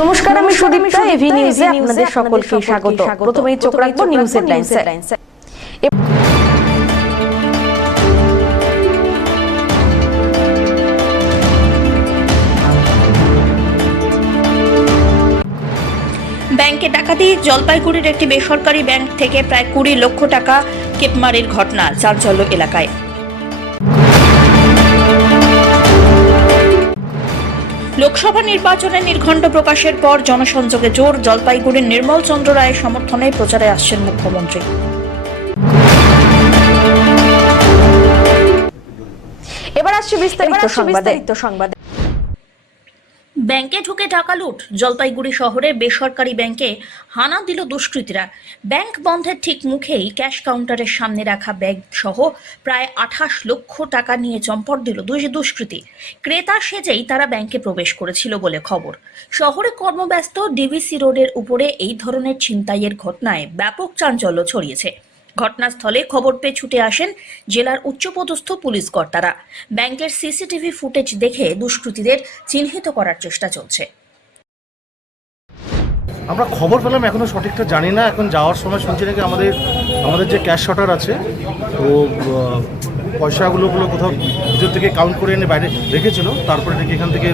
নমস্কার, আমি সুদীপ্তা। এভি নিউজে আপনাদের সকলকে স্বাগত। প্রথমেই চোখ রাখবো নিউজ হেডলাইনসে। ব্যাংকে ডাকাতি, জলপাইগুড়ির একটি বেসরকারি ব্যাংক থেকে প্রায় 20 লক্ষ টাকা কেটমারির ঘটনা, চাঞ্চল্য এলাকায়। লোকসভা নির্বাচনে নির্ঘণ্ট প্রকাশের পর জনসংযোগে জোর, জলপাইগুড়ির নির্মল চন্দ্র রায়ের সমর্থনে প্রচারে আসছেন মুখ্যমন্ত্রী। এবার আসছে বিস্তারিত সংবাদে। ব্যাংকে ঢুকে টাকা লুট, জলপাইগুড়ি শহরে বেসরকারি ব্যাংকে হানা দিল দুষ্কৃতীরা। ব্যাংক বন্ধের ঠিক মুখেই ক্যাশ কাউন্টারের সামনে রাখা ব্যাগ সহ প্রায় 28 লক্ষ টাকা নিয়ে চম্পট দিল দুষ্কৃতী। ক্রেতা সেজেই তারা ব্যাংকে প্রবেশ করেছিল বলে খবর। শহরে কর্মব্যস্ত ডিভিসি রোডের উপরে এই ধরনের ছিনতাইয়ের ঘটনায় ব্যাপক চাঞ্চল্য ছড়িয়েছে। ঘটনাস্থলে খবর পেয়ে ছুটে আসেন জেলার উচ্চপদস্থ পুলিশ কর্তারা। ব্যাংকের সিসিটিভি ফুটেজ দেখে দুষ্কৃতীদের চিহ্নিত করার চেষ্টা চলছে। আমরা খবর পেলাম, এখনো সঠিকটা জানি না। এখন যাওয়ার সময় শুনছি নাকি আমাদের যে ক্যাশ শটার আছে, তো পয়সাগুলো কোথাও ভিতর থেকে কাউন্ট করে এনে বাইরে রেখেছিল। তারপরে নাকি এখান থেকে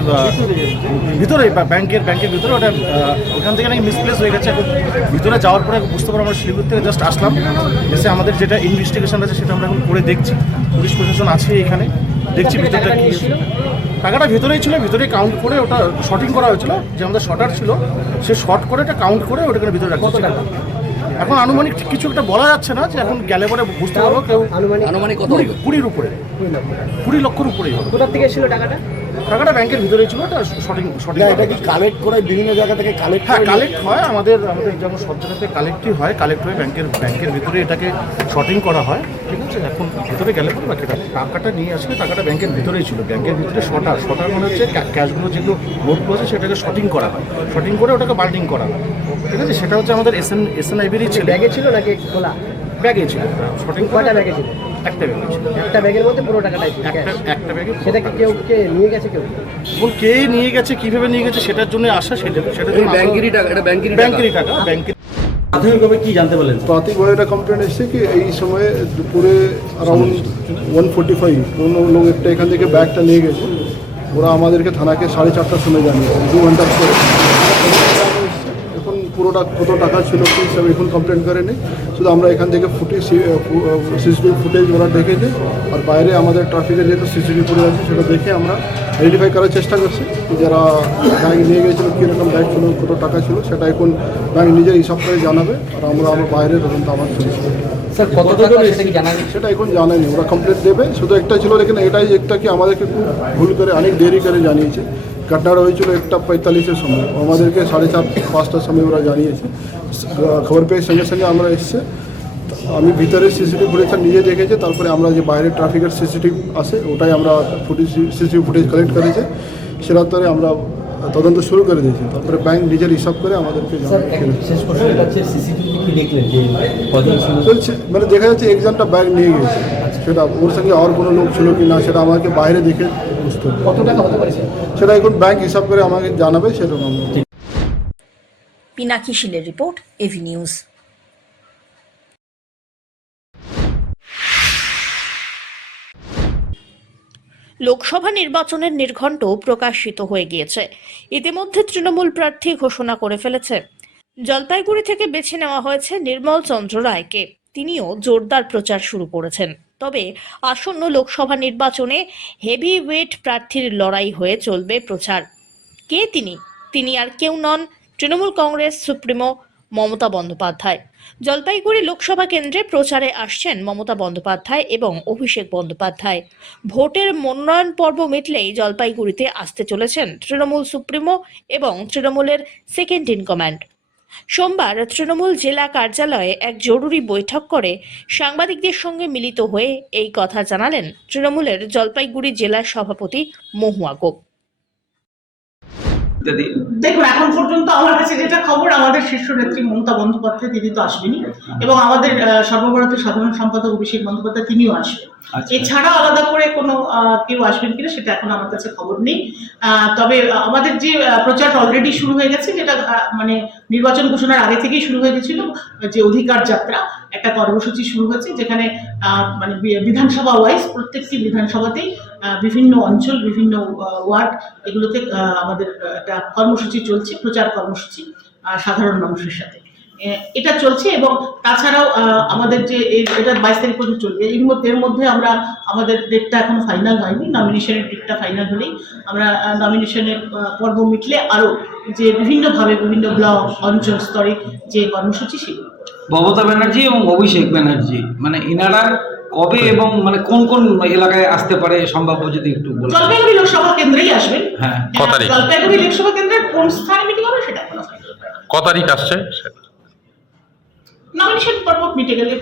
ভিতরে ব্যাংকের ভিতরে ওটা ওখান থেকে নাকি মিসপ্লেস হয়ে গেছে। এখন ভিতরে যাওয়ার পরে বুঝতে পারবো। আমরা শিলিগুড়ি থেকে জাস্ট আসলাম, এসে আমাদের যেটা ইনভেস্টিগেশন আছে সেটা আমরা এখন করে দেখছি। পুলিশ প্রশাসন আছে এখানে, দেখছি ভিতরটা কী টাকাটা ভিতরেই ছিল, ভিতরেই কাউন্ট করে ওটা শর্টিং করা হয়েছিল। যে আমাদের শটার ছিল সে শর্ট করে এটা কাউন্ট করে ওটাকে ভিতরে রাখছে। এখন আনুমানিক কিছু একটা বলা যাচ্ছে না, যে এখন গেলে পরে বুঝতে পারবো। কেউ আনুমানিক 20 উপরে, 20 লক্ষের উপরেই হবে। কোথা থেকে ছিল টাকাটা? টাকাটা ব্যাংকের ভিতরেই ছিল। এটা শর্টিং এটা কি কালেক্ট করে বিভিন্ন জায়গা থেকে কালেক্ট? হ্যাঁ, কালেক্ট হয়। আমাদের যেমন সব জায়গাতে কালেক্টই হয়। কালেক্ট হয়ে ব্যাংকের ভিতরে এটাকে শর্টিং করা হয়। ঠিক আছে, এখন ভিতরে গেলে পরে বাকিটা টাকাটা নিয়ে আসলে টাকাটা ব্যাংকের ভিতরেই ছিল। ব্যাংকের ভিতরে শটার মানে হচ্ছে ক্যাশগুলো যেগুলো নোটগুলো আছে সেটাকে শর্টিং করা হয়। শর্টিং করে ওটাকে বাল্ডিং করা হয়। ঠিক আছে, সেটা হচ্ছে আমাদের এসএনআইবিরই ছিল। ব্যাগে ছিল নাকি খোলা? ব্যাগে ছিল। শর্টিং কয়টা ব্যাগে ছিল? একটা ব্যাগে ছিল। একটা ব্যাগের মধ্যে পুরো টাকাটাই ছিল? একটা ব্যাগে। সেটা কি কেউ নিয়ে গেছে? কেউ কে নিয়ে গেছে, কিভাবে নিয়ে গেছে সেটার জন্য আসা। সেটা ব্যাংকেরই টাকা? এটা ব্যাংকেরই টাকা। ব্যাংকের প্রাথমিকভাবে কি জানতে পারলেন? প্রাথমিকভাবে একটা কমপ্লেন এসেছে কি এই সময়ে দুপুরে অ্যারাউন্ড 1:45 কোনো লোক একটা এখান থেকে ব্যাগটা নিয়ে গেছে। ওরা আমাদেরকে থানাকে 4:30টার সময় জানিয়েছে, 2 ঘন্টার পরে। এখন পুরোটা কত টাকা ছিল কি সব এখন কমপ্লেন করেনি। শুধু আমরা এখান থেকে সিসিটিভি ফুটেজ ওরা দেখেছে। আর বাইরে আমাদের ট্রাফিকের যেহেতু সিসিটিভি ফুটেজ আছে সেটা দেখে আমরা আইডেন্টিফাই করার চেষ্টা করছি যারা ব্যাংক নিয়ে গিয়েছিল, কীরকম ব্যাগ ছিল, কত টাকা ছিল, সেটা এখন ব্যাংক নিজের হিসাব করে জানাবে। আর আমার বাইরে তদন্ত আমার চলছে। স্যার কত টাকা সেটা কি জানাবে? সেটা এখন জানায়নি, ওরা কমপ্লেন দেবে। শুধু একটা ছিল, লেকিন এটাই একটা কি আমাদেরকে খুব ভুল করে অনেক দেরি করে জানিয়েছে। ঘটনাটা হয়েছিল 1:45-এর সময়, আমাদেরকে 4:30-5টার সময় ওরা জানিয়েছে। খবর পেয়ে সঙ্গে সঙ্গে আমরা এসছে। আমি ভিতরে সিসিটিভি ফুটেজটা নিজে দেখেছি। তারপরে আমরা যে বাইরে ট্রাফিকের সিসিটিভি আছে ওটাই আমরা সিসিটিভি ফুটেজ কালেক্ট করেছি। সেটা ধরে আমরা তদন্ত শুরু করে দিয়েছি। তারপরে ব্যাংক নিজের হিসাব করে আমাদেরকে চলছে। মানে দেখা যাচ্ছে একজনটা ব্যাগ নিয়ে গেছে, সেটা ওর সঙ্গে আর কোনো লোক ছিল কি না সেটা আমাকে বাইরে দেখে বুঝতে হবে। কত টাকা হতে পারে সেটা এখন ব্যাংক হিসাব করে আমাকে জানাবে, সেরকম আমরা। পিনাকি শীলের রিপোর্ট, এভি নিউজ। লোকসভা নির্বাচনের নির্ঘণ্ট প্রকাশিত হয়ে গিয়েছে। ইতিমধ্যে তৃণমূল প্রার্থী ঘোষণা করে ফেলেছে। জলপাইগুড়ি থেকে বেছে নেওয়া হয়েছে নির্মল চন্দ্র রায়কে। তিনিও জোরদার প্রচার শুরু করেছেন। তবে আসন্ন লোকসভা নির্বাচনে হেভি ওয়েট প্রার্থীর লড়াই হয়ে চলবে প্রচার। কে তিনি আর কেউ নন, তৃণমূল কংগ্রেস সুপ্রিমো মমতা বন্দ্যোপাধ্যায়। জলপাইগুড়ি লোকসভা কেন্দ্রে প্রচারে আসছেন মমতা বন্দ্যোপাধ্যায় এবং অভিষেক বন্দ্যোপাধ্যায়। ভোটের মনোনয়ন পর্ব মিটলেই জলপাইগুড়িতে আসতে চলেছেন তৃণমূল সুপ্রিমো এবং তৃণমূলের সেকেন্ড ইন কমান্ড। সোমবার তৃণমূল জেলা কার্যালয়ে এক জরুরি বৈঠক করে সাংবাদিকদের সঙ্গে মিলিত হয়ে এই কথা জানালেন তৃণমূলের জলপাইগুড়ি জেলা সভাপতি মহুয়া গোপ। দেখুন, এখন পর্যন্ত আমার কাছে যেটা খবর, আমাদের শীর্ষ নেত্রী মমতা বন্দ্যোপাধ্যায় তিনি তো আসবেনই, এবং আমাদের সর্বভারতীয় সাধারণ সম্পাদক অভিষেক বন্দ্যোপাধ্যায় তিনিও আসবেন। এছাড়া আলাদা করে কোনো কেউ আসবেন কিনা সেটা এখন আমার কাছে খবর নেই। তবে আমাদের যে প্রচার অলরেডি শুরু হয়ে গেছে, যেটা মানে নির্বাচন ঘোষণার আগে থেকেই শুরু হয়ে গেছিল, যে অধিকার যাত্রা একটা কর্মসূচি শুরু হয়েছে, যেখানে মানে বিধানসভা ওয়াইজ প্রত্যেকটি বিধানসভাতেই বিভিন্ন অঞ্চল, বিভিন্ন ওয়ার্ড, এগুলোতে আমাদের একটা কর্মসূচি চলছে, প্রচার কর্মসূচি সাধারণ মানুষের সাথে এটা চলছে। এবং তাছাড়াও আমাদের যে এটা 22 তারিখ পর্যন্ত চলবে, এর মধ্যে আমরা আমাদের ডেটটা এখনো ফাইনাল হয়নি, নমিনেশনের ডেটটা ফাইনাল হলেই আমরা নমিনেশনের পর্ব মিটলে আরো যে বিভিন্নভাবে বিভিন্ন ব্লক অঞ্চল স্তরে যে কর্মসূচি সেগুলো। মমতা ব্যানার্জি এবং অভিষেক ব্যানার্জি মানে এনারা কবে এবং মানে কোন কোন এলাকায় আসতে পারে সম্ভাব্য, যদি একটু বলেন। জলপাইগুড়ি লোকসভা কেন্দ্রেই আসবেন। হ্যাঁ, কত তারিখ? জলপাইগুড়ি লোকসভা কেন্দ্রের কোন স্থানে মিটিং হবে সেটা এখনো ফাইনাল হয়নি। কত তারিখ আসছে? নমিনেশন পর্ব মিটে গেলে।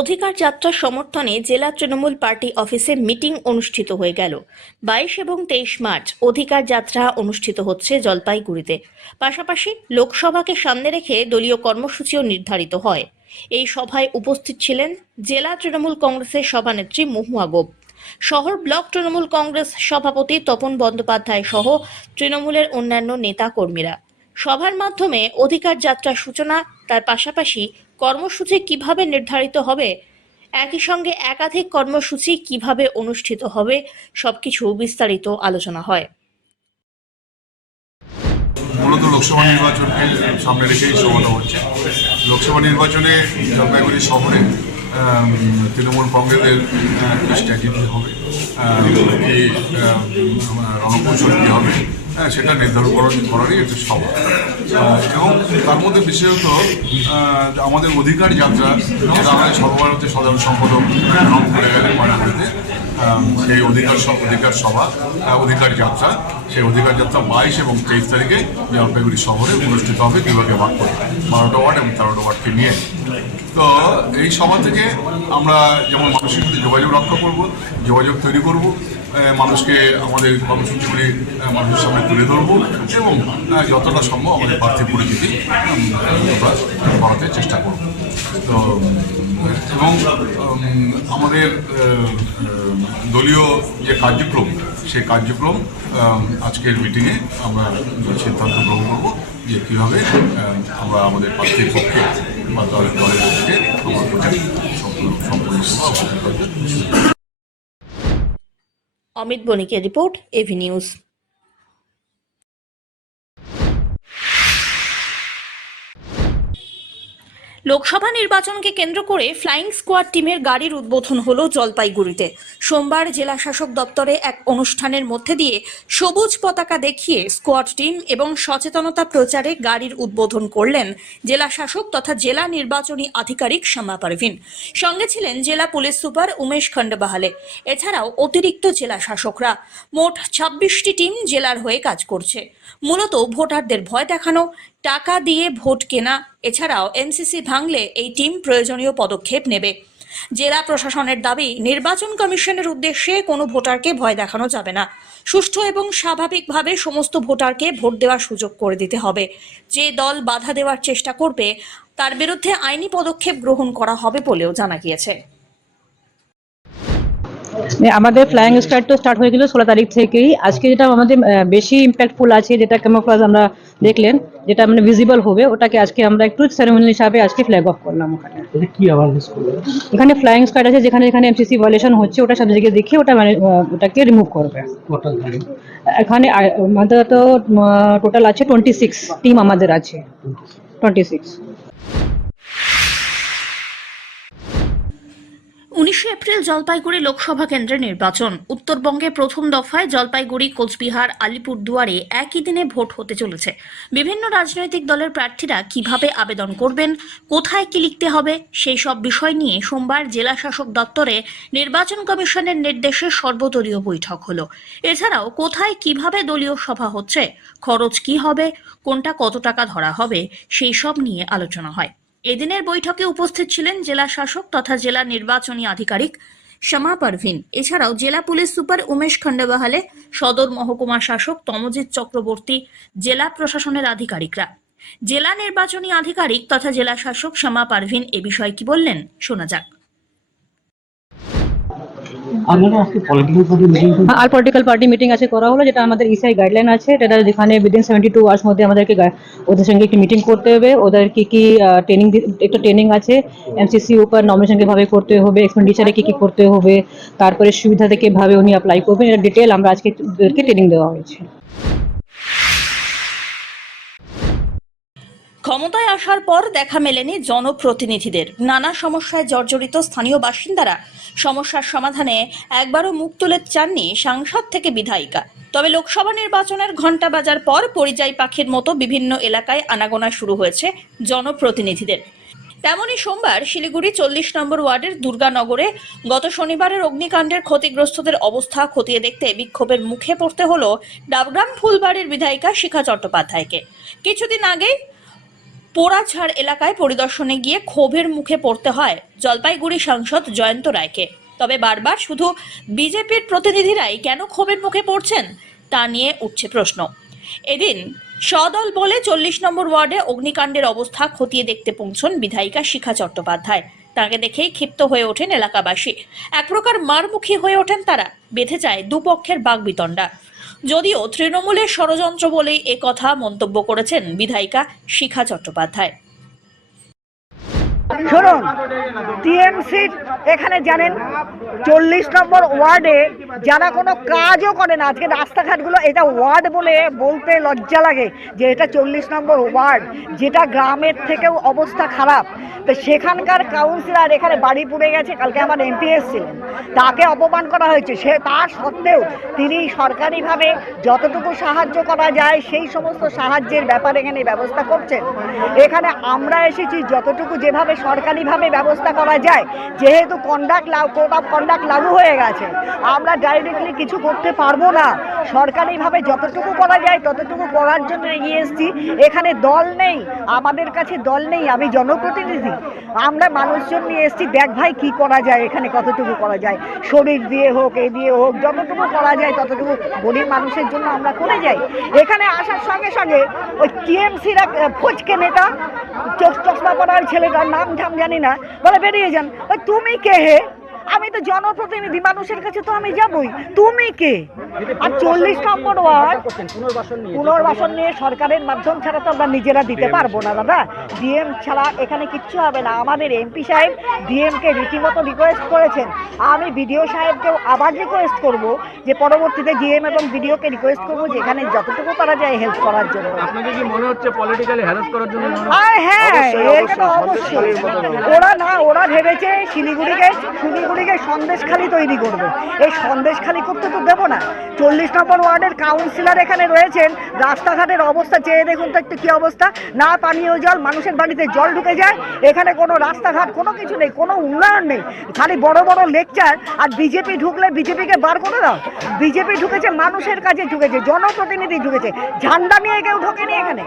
অধিকার যাত্রার সমর্থনে জেলা তৃণমূল পার্টি অফিসে মিটিং অনুষ্ঠিত হয়ে গেল। 22 এবং 23 মার্চ অধিকার যাত্রা অনুষ্ঠিত হচ্ছে জলপাইগুড়িতে। পাশাপাশি লোকসভাকে সামনে রেখে দলীয় কর্মসূচিও নির্ধারিত হয়। এই সভায় উপস্থিত ছিলেন জেলা তৃণমূল কংগ্রেসের সভানেত্রী মহুয়া গোপ, শহর ব্লক তৃণমূল কংগ্রেস সভাপতি তপন বন্দ্যোপাধ্যায় সহ তৃণমূলের অন্যান্য নেতা কর্মীরা। সভার মাধ্যমে অধিকার যাত্রার সূচনা, তার পাশাপাশি কর্মসূচি কিভাবে নির্ধারিত হবে, একই সঙ্গে একাধিক কর্মসূচি কিভাবে অনুষ্ঠিত হবে, সবকিছু বিস্তারিত আলোচনা হয়। মূলত লোকসভা নির্বাচনকে সামনে রেখেই সভাটা হচ্ছে। লোকসভা নির্বাচনে জলপাইগুড়ি শহরে তৃণমূল কংগ্রেসের কি স্ট্র্যাটেজি হবে, কি রণকৌশল কী হবে, সেটা নির্ধারণ করারই একটি সভা। এবং তার মধ্যে বিশেষত আমাদের অধিকার যাত্রা, যেটা আমাদের সর্বভারতীয় সাধারণ সম্পাদক করে গেলেন মানালিতে, সেই অধিকার সভা, অধিকার যাত্রা, সেই অধিকার যাত্রা 22 এবং 23 তারিখে জলপাইগুড়ি শহরে অনুষ্ঠিত হবে বিভাগে ভাগ করে 12টা ওয়ার্ড এবং 13টা ওয়ার্ডকে নিয়ে। তো এই সভা থেকে আমরা যেমন মানুষের সাথে যোগাযোগ রক্ষা করব, যোগাযোগ তৈরি করব, মানুষকে আমাদের কর্মসূচিগুলি মানুষের সামনে তুলে ধরবো এবং যতটা সম্ভব আমাদের প্রার্থী পরিচিতি বাড়াতে চেষ্টা করব। তো এবং আমাদের দলীয় যে কার্যক্রম, সেই কার্যক্রম আজকের মিটিংয়ে আমরা সিদ্ধান্ত গ্রহণ করব যে কীভাবে আমরা আমাদের প্রার্থীর পক্ষে বা দলের পক্ষে আমরা প্রচার সম্পূর্ণ। অমিত বণিকের রিপোর্ট, এভি নিউজ। লোকসভা নির্বাচনকে কেন্দ্র করে ফ্লাইং স্কোয়াড টিমের গাড়ির উদ্বোধন হলো জলপাইগুড়িতে। সোমবার জেলা শাসক দপ্তরে এক অনুষ্ঠানের মধ্যে দিয়ে সবুজ পতাকা দেখিয়ে স্কোয়াড টিম এবং সচেতনতা প্রচারে গাড়ির উদ্বোধন করলেন জেলা শাসক তথা জেলা নির্বাচনী আধিকারিক শামা পারভিন। সঙ্গে ছিলেন জেলা পুলিশ সুপার উমেশ খন্ডবাহালে। এছাড়াও অতিরিক্ত জেলা শাসকরা। মোট 26টি টিম জেলার হয়ে কাজ করছে। মূলত ভোটারদের ভয় দেখানো, টাকা দিয়ে ভোট কেনা, এছাড়াও এমসিসি ভাঙলে এই টিম প্রয়োজনীয় পদক্ষেপ নেবে। জেলা প্রশাসনের দাবি, নির্বাচন কমিশনের উদ্দেশ্যে কোনো ভোটারকে ভয় দেখানো যাবে না। সুষ্ঠু এবং স্বাভাবিকভাবে সমস্ত ভোটারকে ভোট দেওয়ার সুযোগ করে দিতে হবে। যে দল বাধা দেওয়ার চেষ্টা করবে তার বিরুদ্ধে আইনি পদক্ষেপ গ্রহণ করা হবে বলেও জানা গিয়েছে। আমাদের ফ্লাইং স্কোয়াড তো স্টার্ট হয়ে গেল 16 তারিখ থেকেই। আজকে যেটা আমাদের বেশি ইম্প্যাক্টফুল আছে, যেটা ক্যামোফ্লেজ আমরা দেখলেন, যেটা মানে ভিজিবল হবে, ওটাকে আজকে আমরা একটু সেরেমনি হিসাবে আজকে ফ্ল্যাগ অফ করলাম। ওখানে কি অ্যাওয়ারনেস করবেন? এখানে ফ্লাইং স্কোয়াড আছে, যেখানে যেখানে এমসিসি ভায়োলেশন হচ্ছে ওটা সব জায়গায় দেখে ওটা মানে ওটাকে রিমুভ করবে। এখানে আমাদের তো টোটাল আছে 26 টিম আমাদের আছে, 26। 19 এপ্রিল জলপাইগুড়ি লোকসভা কেন্দ্রের নির্বাচন। উত্তরবঙ্গে প্রথম দফায় জলপাইগুড়ি, কোচবিহার, আলিপুরদুয়ারে একই দিনে ভোট হতে চলেছে। বিভিন্ন রাজনৈতিক দলের প্রার্থীরা কিভাবে আবেদন করবেন, কোথায় কি লিখতে হবে, সেই সব বিষয় নিয়ে সোমবার জেলা শাসক দপ্তরে নির্বাচন কমিশনের নির্দেশে সর্বদলীয় বৈঠক হলো। এছাড়াও কোথায় কিভাবে দলীয় সভা হচ্ছে, খরচ কি হবে, কোনটা কত টাকা ধরা হবে, সেই সব নিয়ে আলোচনা হয়। এদিনের বৈঠকে উপস্থিত ছিলেন জেলা শাসক তথা জেলা নির্বাচনী আধিকারিক শামা পারভিন। এছাড়াও জেলা পুলিশ সুপার উমেশ খন্ডবাহালে, সদর মহকুমা শাসক তমজিৎ চক্রবর্তী, জেলা প্রশাসনের আধিকারিকরা। জেলা নির্বাচনী আধিকারিক তথা জেলা শাসক শামা পারভিন এ বিষয়ে কি বললেন শোনা যাক। আর পলিটিক্যাল পার্টি মিটিং আছে করা হলো, যেটা আমাদের ইসিআই গাইডলাইন আছে, যেটা যেখানে উইদিন 72 আওয়ার্স মধ্যে আমাদেরকে ওদের সঙ্গে একটি মিটিং করতে হবে। ওদের কি কি ট্রেনিং, একটা ট্রেনিং আছে এমসিসি উপর নমিনেশন কিভাবে করতে হবে, এক্সপেন্ডিচারে কি কি করতে হবে, তারপরে সুবিধা থেকে ভাবে উনি অ্যাপ্লাই করবেন, এটা ডিটেল আমরা আজকে ওদেরকে ট্রেনিং দেওয়া হয়েছে। ক্ষমতায় আসার পর দেখা মেলেনি জনপ্রতিনিধিদের। নানা সমস্যায় জর্জরিত স্থানীয় বাসিন্দারা সমস্যার সমাধানে একবারও মুখ তুলে চাননি সাংসদ থেকে বিধায়িকা। তবে লোকসভা নির্বাচনের ঘণ্টা বাজার পর পরিযায়ী পাখির মতো বিভিন্ন এলাকায় আনাগোনা শুরু হয়েছে জনপ্রতিনিধিদের। তেমনই সোমবার শিলিগুড়ি 40 নম্বর ওয়ার্ডের দুর্গানগরে গত শনিবারের অগ্নিকাণ্ডের ক্ষতিগ্রস্তদের অবস্থা খতিয়ে দেখতে বিক্ষোভের মুখে পড়তে হলো ডাবগ্রাম ফুলবাড়ির বিধায়িকা শিখা চট্টোপাধ্যায়কে। কিছুদিন আগেই পোড়াঝাড় এলাকায় পরিদর্শনে গিয়ে ক্ষোভের মুখে পড়তে হয় জলপাইগুড়ি সাংসদ জয়ন্ত রায়কে। তবে বারবার শুধু বিজেপির প্রতিনিধিরাই কেন ক্ষোভের মুখে পড়ছেন তা নিয়ে উঠছে প্রশ্ন। এদিন সদল বলে 40 নম্বর ওয়ার্ডে অগ্নিকাণ্ডের অবস্থা খতিয়ে দেখতে পৌঁছন বিধায়িকা শিখা চট্টোপাধ্যায়। তাকে দেখেই ক্ষিপ্ত হয়ে ওঠেন এলাকাবাসী। এক প্রকার মারমুখী হয়ে ওঠেন তারা। বেঁধে যায় দুপক্ষের বাগবিতণ্ডা। যদিও তৃণমূলের ষড়যন্ত্র বলেই একথা মন্তব্য করেছেন বিধায়িকা শিখা চট্টোপাধ্যায়। শুনুন, টিএমসির এখানে জানেন 40 নম্বর ওয়ার্ডে যারা কোনো কাজও করে না, আজকে রাস্তাঘাটগুলো, এটা ওয়ার্ড বলে বলতে লজ্জা লাগে যে এটা 40 নম্বর ওয়ার্ড, যেটা গ্রামের থেকেও অবস্থা খারাপ। তো সেখানকার কাউন্সিলর এখানে বাড়ি পুড়ে গেছে, কালকে আমার এমপি এসেছিলেন, তাকে অপমান করা হয়েছে। সে তার সত্ত্বেও তিনি সরকারিভাবে যতটুকু সাহায্য করা যায় সেই সমস্ত সাহায্যের ব্যাপারে এখানে ব্যবস্থা করছেন। এখানে আমরা এসেছি যতটুকু যেভাবে সরকারিভাবে ব্যবস্থা করা যায়, যেহেতু কোড অফ কন্ডাক্ট লাগু হয়ে গেছে, আমরা ডাইরেক্টলি কিছু করতে পারবো না। সরকারিভাবে যতটুকু করা যায় ততটুকু করার জন্য এগিয়ে এসেছি। এখানে দল নেই, আমাদের কাছে দল নেই, আমি জনপ্রতিনিধি, আমরা মানুষজন নিয়ে এসেছি। দেখ ভাই কি করা যায়, এখানে কতটুকু করা যায়, শরীর দিয়ে হোক, এই দিয়ে হোক, যতটুকু করা যায় ততটুকু গরিব মানুষের জন্য আমরা করে যাই। এখানে আসার সঙ্গে সঙ্গে ওই টিএমসির এক ফচকে নেতা, চশমা পড়ার ছেলেটার নাম ঠাম জানি না, বলে বেরিয়ে যান। ওই তুমি কে হে? আমি তো জনপ্রতিনিধি, মানুষের কাছে তো আমি যাবই, তুমি কে? আর 40 নম্বর ওয়ার্ড পুনর্বাসন নিয়ে সরকারের মাধ্যম ছাড়া তো আমরা নিজেরা দিতে পারবো না দাদা। ডিএম ছাড়া এখানে কিচ্ছু হবে না। আমাদের এমপি সাহেব ডিএমকে রীতিমতো রিকোয়েস্ট করেছেন, আমি বিডিও সাহেবকেও আবার রিকোয়েস্ট করব যে পরবর্তীতে ডিএম এবং বিডিওকে রিকোয়েস্ট করবো যে এখানে যতটুকু করা যায় হেল্প করার জন্য। আপনাকে কি মনে হচ্ছে পলিটিক্যালি হ্যারাস করার জন্য? হ্যাঁ, এটা তো অবশ্যই। ওরা ভেবেছে শিলিগুড়িকে সন্দেশখালি তৈরি করবে। এই সন্দেশখালি করতে তো দেবো না। 40 নম্বর ওয়ার্ডের কাউন্সিলর এখানে রয়েছেন, রাস্তাঘাটের অবস্থা চেয়ে দেখুন তো একটু কি অবস্থা। না পানীয় জল, মানুষের বাড়িতে জল ঢুকে যায়, এখানে কোনো রাস্তাঘাট কোনো কিছু নেই, কোনো উন্নয়ন নেই, খালি বড় বড় লেকচার। আর বিজেপি ঢুকলে বিজেপিকে বার করে দাও। বিজেপি ঢুকেছে মানুষের কাছে, ঢুকেছে জনপ্রতিনিধি, ঢুকেছে ঝান্ডা নিয়ে, কেউ ঢোকেনি এখানে।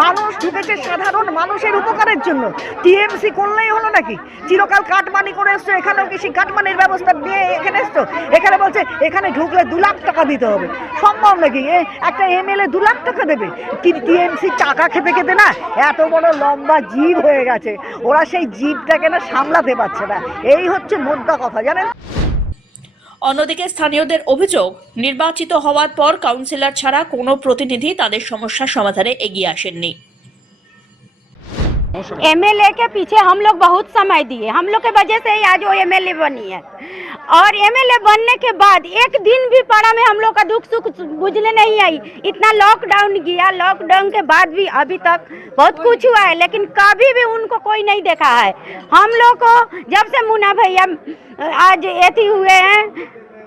মানুষ ঢুকেছে সাধারণ মানুষের উপকারের জন্য। টিএমসি করলেই হলো নাকি? চিরকাল কাটমানি করে এসছো, এখানেও কি কাটমানির ব্যবস্থা দিয়ে এখানে এসছো? এখানে বলছে এখানে ঢুকলে 2 লাখ টাকা দিতে হবে। সম্ভব নাকি? একটা এমএলএ 2 লাখ টাকা দেবে? টিএমসি টাকা খেতে খেতে না এত বড় লম্বা জীব হয়ে গেছে, ওরা সেই জীবটাকে না সামলাতে পারছে না। এই হচ্ছে মোদ্দা কথা, জানেন। অন্যদিকে স্থানীয়দের অভিযোগ, নির্বাচিত হওয়ার পর কাউন্সিলর ছাড়া কোনো প্রতিনিধি তাদের সমস্যার সমাধানে এগিয়ে আসেননি। एमएलए के पीछे हम लोग बहुत समय दिए, हम लोग के वजह से ही आज वो एमएलए बनी है। और एमएलए बनने के बाद एक दिन भी पाड़ा में हम लोग का दुख सुख बुझने नहीं आई। इतना लॉकडाउन गया, लॉकडाउन के बाद भी अभी तक बहुत कुछ हुआ है, लेकिन कभी भी उनको कोई नहीं देखा है। हम लोग को जब से मुन्ना भैया आज एथी हुए हैं,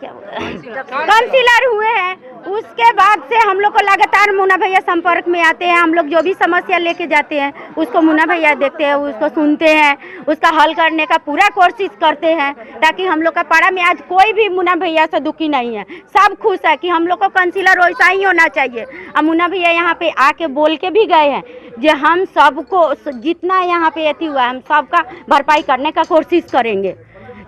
काउंसिलर हुए हैं, उसके बाद से हम लोग को लगातार मुन्ना भैया संपर्क में आते हैं। हम लोग जो भी समस्या लेके जाते हैं उसको मुन्ना भैया देखते हैं, उसको सुनते हैं, उसका हल करने का पूरा कोशिश करते हैं, ताकि हम लोग का पाड़ा में आज कोई भी मुन्ना भैया से दुखी नहीं है। सब खुश है कि हम लोग को काउंसिलर वैसा ही होना चाहिए। अब मुन्ना भैया यहाँ पे आके बोल के भी गए हैं जो हम सबको जितना यहाँ पे एथी हुआ है हम सबका भरपाई करने का कोशिश करेंगे।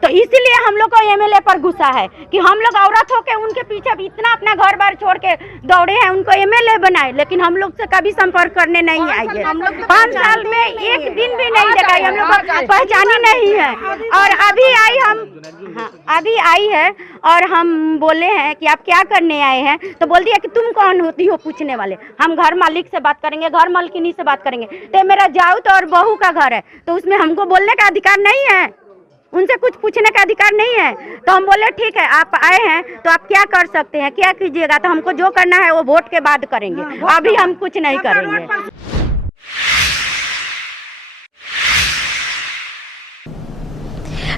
तो इसीलिए हम लोग को एमएलए पर गुस्सा है कि हम लोग औरत होके उनके पीछे भी इतना अपना घर बार छोड़ के दौड़े हैं, उनको एमएलए बनाए, लेकिन हम लोग से कभी संपर्क करने नहीं आई है। 5 साल में एक दिन भी नहीं देखा, हम लोग को पहचानी नहीं है। और अभी आई है और हम बोले हैं कि आप क्या करने आए हैं, तो बोल दिया कि तुम कौन होती हो पूछने वाले, हम घर मालिक से बात करेंगे, घर मालकिनी से बात करेंगे। तो मेरा जाऊ तो और बहू का घर है, तो उसमें हमको बोलने का अधिकार नहीं है, उनसे कुछ पूछने का अधिकार नहीं है। तो हम बोले ठीक है, आप आए हैं तो आप क्या कर सकते हैं, क्या कीजिएगा। तो हमको जो करना है वो वोट के बाद करेंगे, अभी हम कुछ नहीं करेंगे।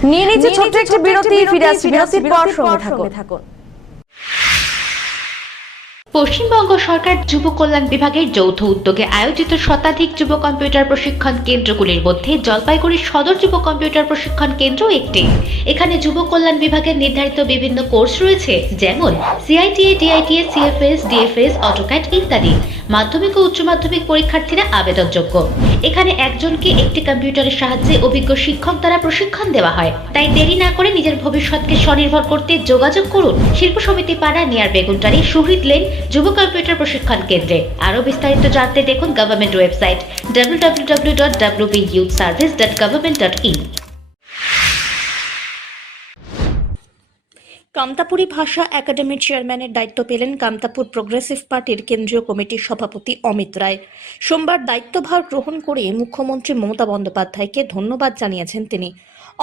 নিয়ে নিচ্ছে ছোট্ট একটি বিরতি, ফিরে আসছি বিরতির পর, সঙ্গে থাকুন। পশ্চিমবঙ্গ সরকার যুব কল্যাণ বিভাগের যৌথ উদ্যোগে আয়োজিত শতাধিক যুব কম্পিউটার প্রশিক্ষণ কেন্দ্রগুলির মধ্যে জলপাইগুড়ির সদর যুব কম্পিউটার প্রশিক্ষণ কেন্দ্র একটি। এখানে যুব কল্যাণ বিভাগের নির্ধারিত বিভিন্ন কোর্স রয়েছে, যেমন সিআইটিএ, ডিআইটিএ, সিএফএস, ডিএফএস, অটোক্যাড ইত্যাদি। মাধ্যমিক ও উচ্চ মাধ্যমিক পরীক্ষার্থীরা আবেদনযোগ্য। এখানে একজনকে একটি কম্পিউটারের সাহায্যে অভিজ্ঞ শিক্ষক দ্বারা প্রশিক্ষণ দেওয়া হয়। তাই দেরি না করে নিজের ভবিষ্যৎকে স্বনির্ভর করতে যোগাযোগ করুন শিল্প সমিতি পাড়া, নিয়ার বেগুনটারি, শহীদ লেন যুব কম্পিউটার প্রশিক্ষণ কেন্দ্রে। আরও বিস্তারিত জানতে দেখুন গভর্নমেন্ট ওয়েবসাইট www.wbyouthservice.government.in। কামতাপুরী ভাষা একাডেমির চেয়ারম্যানের দায়িত্ব পেলেন কামতাপুর প্রোগ্রেসিভ পার্টির কেন্দ্রীয় কমিটির সভাপতি অমিত রায়। সোমবার দায়িত্বভার গ্রহণ করে মুখ্যমন্ত্রী মমতা বন্দ্যোপাধ্যায়কে ধন্যবাদ জানিয়েছেন তিনি।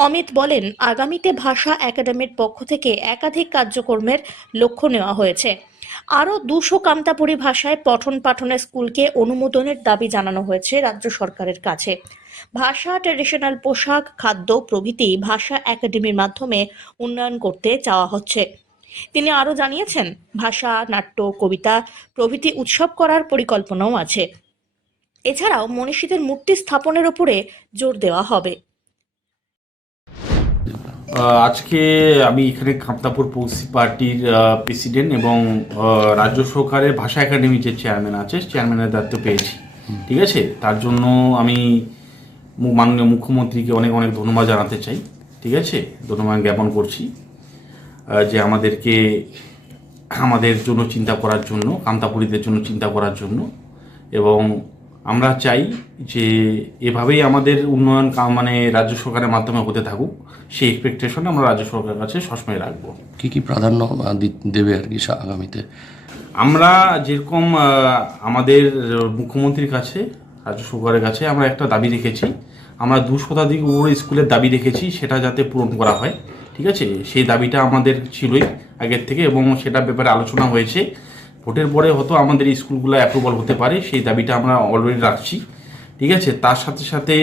অমিত বলেন, আগামীতে ভাষা একাডেমির পক্ষ থেকে একাধিক কার্যক্রমের লক্ষ্য নেওয়া হয়েছে। আরও 200 কামতাপুরী ভাষায় পঠন পাঠনের স্কুলকে অনুমোদনের দাবি জানানো হয়েছে রাজ্য সরকারের কাছে। ভাষা, ট্র্যাডিশনাল পোশাক, খাদ্য প্রভৃতি ভাষা একাডেমির মাধ্যমে উন্নয়ন করতে চাওয়া হচ্ছে। তিনি আরও জানিয়েছেন, ভাষা, নাট্য, কবিতা প্রভৃতি উৎসব করার পরিকল্পনাও আছে। এছাড়াও মনীষীদের মূর্তি স্থাপনের উপরে জোর দেওয়া হবে। আজকে আমি এখানে কামতাপুর পৌসি পার্টির প্রেসিডেন্ট এবং রাজ্য সরকারের ভাষা একাডেমির যে চেয়ারম্যান আছে, চেয়ারম্যানের দায়িত্ব পেয়েছি। ঠিক আছে, তার জন্য আমি মাননীয় মুখ্যমন্ত্রীকে অনেক অনেক ধন্যবাদ জানাতে চাই। ঠিক আছে, ধন্যবাদ জ্ঞাপন করছি যে আমাদের জন্য চিন্তা করার জন্য, কামতাপুরীদের জন্য চিন্তা করার জন্য। এবং আমরা চাই যে এভাবেই আমাদের উন্নয়ন মানে রাজ্য সরকারের মাধ্যমে হতে থাকুক, সেই এক্সপেকটেশন আমরা রাজ্য সরকারের কাছে সবসময় রাখবো। কী কী প্রাধান্য দেবে আর কি আগামীতে? আমরা যেরকম আমাদের মুখ্যমন্ত্রীর কাছে, রাজ্য সরকারের কাছে আমরা একটা দাবি রেখেছি, আমরা 200 উপরে স্কুলের দাবি রেখেছি, সেটা যাতে পূরণ করা হয়। ঠিক আছে, সেই দাবিটা আমাদের ছিলই আগের থেকে এবং সেটার ব্যাপারে আলোচনা হয়েছে। ভোটের পরে হয়তো আমাদের স্কুলগুলো অ্যাপ্রুভাল হতে পারে, সেই দাবিটা আমরা অলরেডি রাখছি। ঠিক আছে, তার সাথে সাথে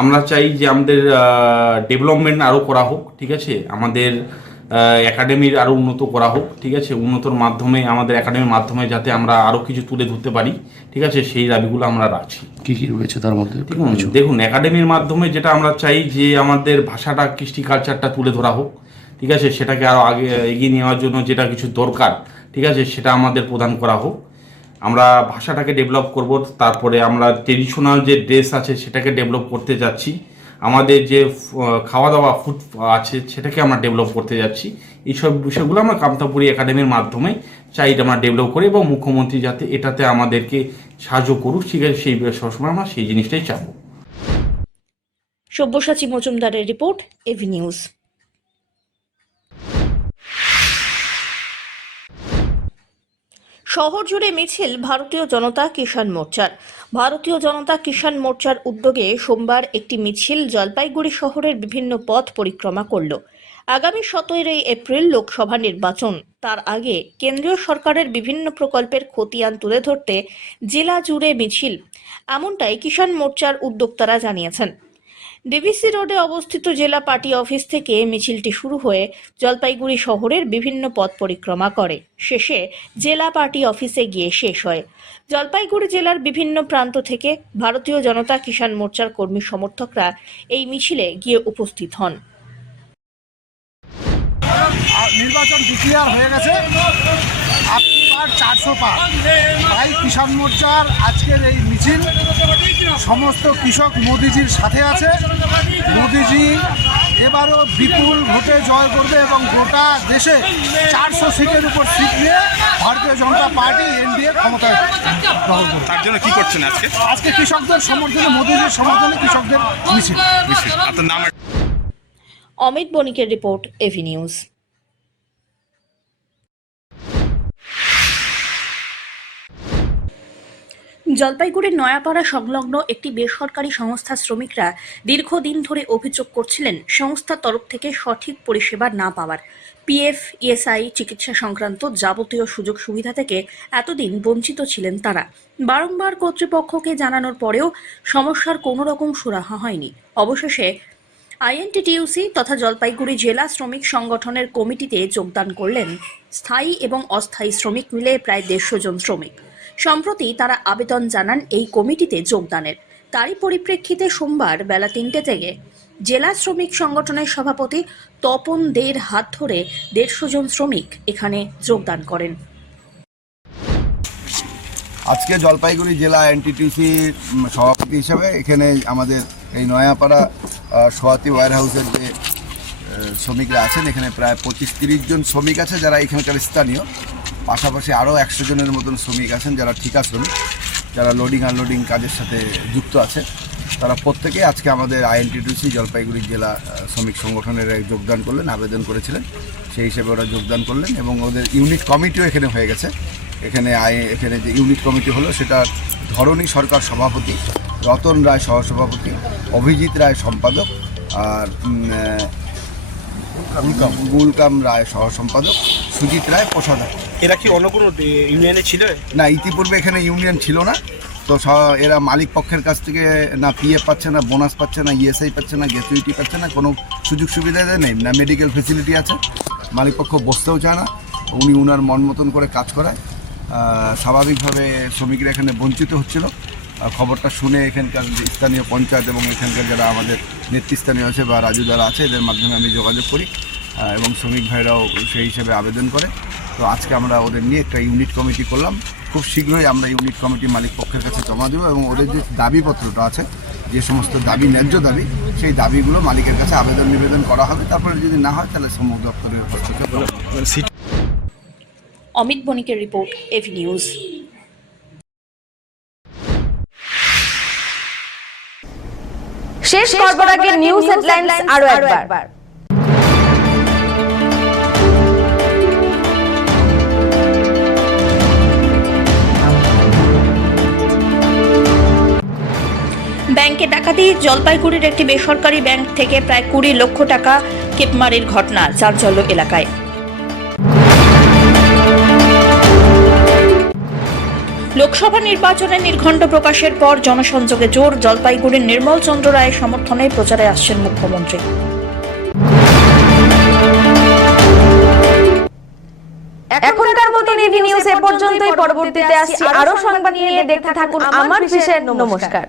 আমরা চাই যে আমাদের ডেভেলপমেন্ট আরও করা হোক। ঠিক আছে, আমাদের একাডেমির আরও উন্নত করা হোক। ঠিক আছে, উন্নতর মাধ্যমে আমাদের একাডেমির মাধ্যমে যাতে আমরা আরও কিছু তুলে ধরতে পারি। ঠিক আছে, সেই দাবিগুলো আমরা রাখছি। কী কী রয়েছে তার মধ্যে? দেখুন, একাডেমির মাধ্যমে যেটা আমরা চাই যে আমাদের ভাষাটা, কৃষ্টি কালচারটা তুলে ধরা হোক। ঠিক আছে, সেটাকে আরও আগে এগিয়ে নেওয়ার জন্য যেটা কিছু দরকার, ঠিক আছে, সেটা আমাদের প্রদান করা হোক। আমরা ভাষাটাকে ডেভেলপ করব, তারপরে আমরা ট্রেডিশনাল যে ড্রেস আছে সেটাকে ডেভেলপ করতে যাচ্ছি, আমাদের যে খাওয়া দাওয়া ফুড আছে সেটাকে আমরা ডেভেলপ করতে যাচ্ছি। এইসব বিষয়গুলো আমরা কামতাপুরী একাডেমির মাধ্যমে চাই আমরা ডেভেলপ করি এবং মুখ্যমন্ত্রী যাতে এটাতে আমাদেরকে সাহায্য করুক। ঠিক আছে, সেই সবসময় আমরা সেই জিনিসটাই চাবো। সব্যসাচী মজুমদারের রিপোর্ট, এভি নিউজ। শহর জুড়ে মিছিল ভারতীয় জনতা কিষাণ মোর্চার। ভারতীয় জনতা কিষাণ মোর্চার উদ্যোগে সোমবার একটি মিছিল জলপাইগুড়ি শহরের বিভিন্ন পথ পরিক্রমা করল। আগামী 17 এপ্রিল লোকসভা নির্বাচন, তার আগে কেন্দ্রীয় সরকারের বিভিন্ন প্রকল্পের খতিয়ান তুলে ধরতে জেলা জুড়ে মিছিল, এমনটাই কিষাণ মোর্চার উদ্যোক্তারা জানিয়েছেন। ডিভিসি রোডে অবস্থিত জেলা পার্টি অফিস থেকে মিছিলটি শুরু হয়ে জলপাইগুড়ি শহরের বিভিন্ন পথ পরিক্রমা করে শেষে জেলা পার্টি অফিসে গিয়ে শেষ হয়। জলপাইগুড়ি জেলার বিভিন্ন প্রান্ত থেকে ভারতীয় জনতা কিষাণ মোর্চার কর্মী সমর্থকরা এই মিছিলে গিয়ে উপস্থিত হন। নির্বাচন ডিক্লেয়ার হয়ে গেছে, আপনিবার 400 পার। তাই কিষাণ মোর্চার আজকের এই মিছিল সমস্ত কৃষক মোদিজির সাথে আছে। মোদিজি এবারও বিপুল ভোটে জয় করবে এবং গোটা দেশে 400 সিটের উপর সিট নিয়ে ভারতীয় জনতা পার্টি এনডিএ ক্ষমতায় দখল করবে। তার জন্য কি করছেন আজকে? আজকে কৃষকদের সমর্থনে, মোদীজির সমর্থনে কৃষকদের মিছিল। আপনার নাম? অমিত বণিকের রিপোর্ট, এভি নিউজ। জলপাইগুড়ির নয়াপাড়া সংলগ্ন একটি বেসরকারি সংস্থার শ্রমিকরা দীর্ঘদিন ধরে অভিযোগ করছিলেন সংস্থার তরফ থেকে সঠিক পরিষেবা না পাওয়ার। পিএফ, ইএসআই, চিকিৎসা সংক্রান্ত যাবতীয় সুযোগ সুবিধা থেকে এতদিন বঞ্চিত ছিলেন তারা। বারংবার কর্তৃপক্ষকে জানানোর পরেও সমস্যার কোনো রকম সুরাহা হয়নি। অবশেষে আইএনটিটিইউসি তথা জলপাইগুড়ি জেলা শ্রমিক সংগঠনের কমিটিতে যোগদান করলেন স্থায়ী এবং অস্থায়ী শ্রমিক মিলে প্রায় 150 জন শ্রমিক। সম্প্রতি তারা আবেদন জানান এই কমিটিতে যোগদানের। তারই পরিপ্রেক্ষিতে সোমবার বেলা 3টে থেকে জেলা শ্রমিক সংগঠনের সভাপতি তপন দের হাত ধরে 150 জন শ্রমিক এখানে যোগদান করেন। আজকে জলপাইগুড়ি জেলা এনটিটিউসির সভাপতি হিসেবে এখানে আমাদের এই নয়াপাড়া সোয়াতি ওয়্যার হাউসের যে শ্রমিকরা আছেন, এখানে প্রায় 25-30 জন শ্রমিক আছে যারা এখানকার স্থানীয়। পাশাপাশি আরও 100 জনের মতন শ্রমিক আছেন যারা ঠিকা শ্রমিক, যারা লোডিং আনলোডিং কাজের সাথে যুক্ত আছে। তারা প্রত্যেকেই আজকে আমাদের আইএনটিটিউসি জলপাইগুড়ি জেলা শ্রমিক সংগঠনের যোগদান করলেন, আবেদন করেছিলেন, সেই হিসেবে ওরা যোগদান করলেন এবং ওদের ইউনিট কমিটিও এখানে হয়ে গেছে। এখানে যে ইউনিট কমিটি হলো সেটা ধরণী সরকার সভাপতি, রতন রায় সহসভাপতি, অভিজিৎ রায় সম্পাদক, আর গুলকাম রায় সহ সম্পাদক, সুজিত রায় কোষাধ্যক্ষ। এরা কি অন্য কোনো ইউনিয়নে ছিল? না, ইতিপূর্বে এখানে ইউনিয়ন ছিল না। তো এরা মালিক পক্ষের কাছ থেকে না পিএফ পাচ্ছে, না বোনাস পাচ্ছে, না ইএসআই পাচ্ছে, না গ্র্যাচুইটি পাচ্ছে, না কোনো সুযোগ সুবিধা নেই, না মেডিকেল ফেসিলিটি আছে। মালিক পক্ষ বসতেও চায় না, উনি উনার মন মতন করে কাজ করায়। স্বাভাবিকভাবে শ্রমিকরা এখানে বঞ্চিত হচ্ছিল। খবরটা শুনে এখানকার স্থানীয় পঞ্চায়েত এবং এখানকার যারা আমাদের নেতৃস্থানীয় আছে বা রাজু দ্বারা আছে, এদের মাধ্যমে আমি যোগাযোগ করি এবং শ্রমিক ভাইরাও সেই হিসেবে আবেদন করে। তো আজকে আমরা ওদের নিয়ে একটা ইউনিট কমিটি করলাম। খুব শীঘ্রই আমরা ইউনিট কমিটি মালিক পক্ষের কাছে জমা দেবো এবং ওদের যে দাবিপত্রটা আছে, যে সমস্ত দাবি, ন্যায্য দাবি, সেই দাবিগুলো মালিকের কাছে আবেদন নিবেদন করা হবে। তারপরে যদি না হয় তাহলে শ্রম দপ্তরের হস্তক্ষেপ। অমিত বণিকের রিপোর্ট, এভি নিউজ। শেষ করবার আগে নিউজ হেডলাইন্স আরো একবার। ব্যাংকে ডাকাতি, জলপাইগুড়ির একটি বেসরকারি ব্যাংক থেকে প্রায় 20 লক্ষ টাকা কেটমারির ঘটনা, চাঞ্চল্য এলাকায়। লোকসভা নির্বাচনে নির্ঘণ্ট প্রকাশের পর জনসংযোগে জোর, জলপাইগুড়ির নির্মল চন্দ্র রায়ের সমর্থনে প্রচারে আসছেন মুখ্যমন্ত্রী। এখনকার মতো এভি নিউজ এ পর্যন্তই। পরবর্তীতে আসছি আরো সংবাদ নিয়ে। দেখতে থাকুন আমার বিশেষ। নমস্কার।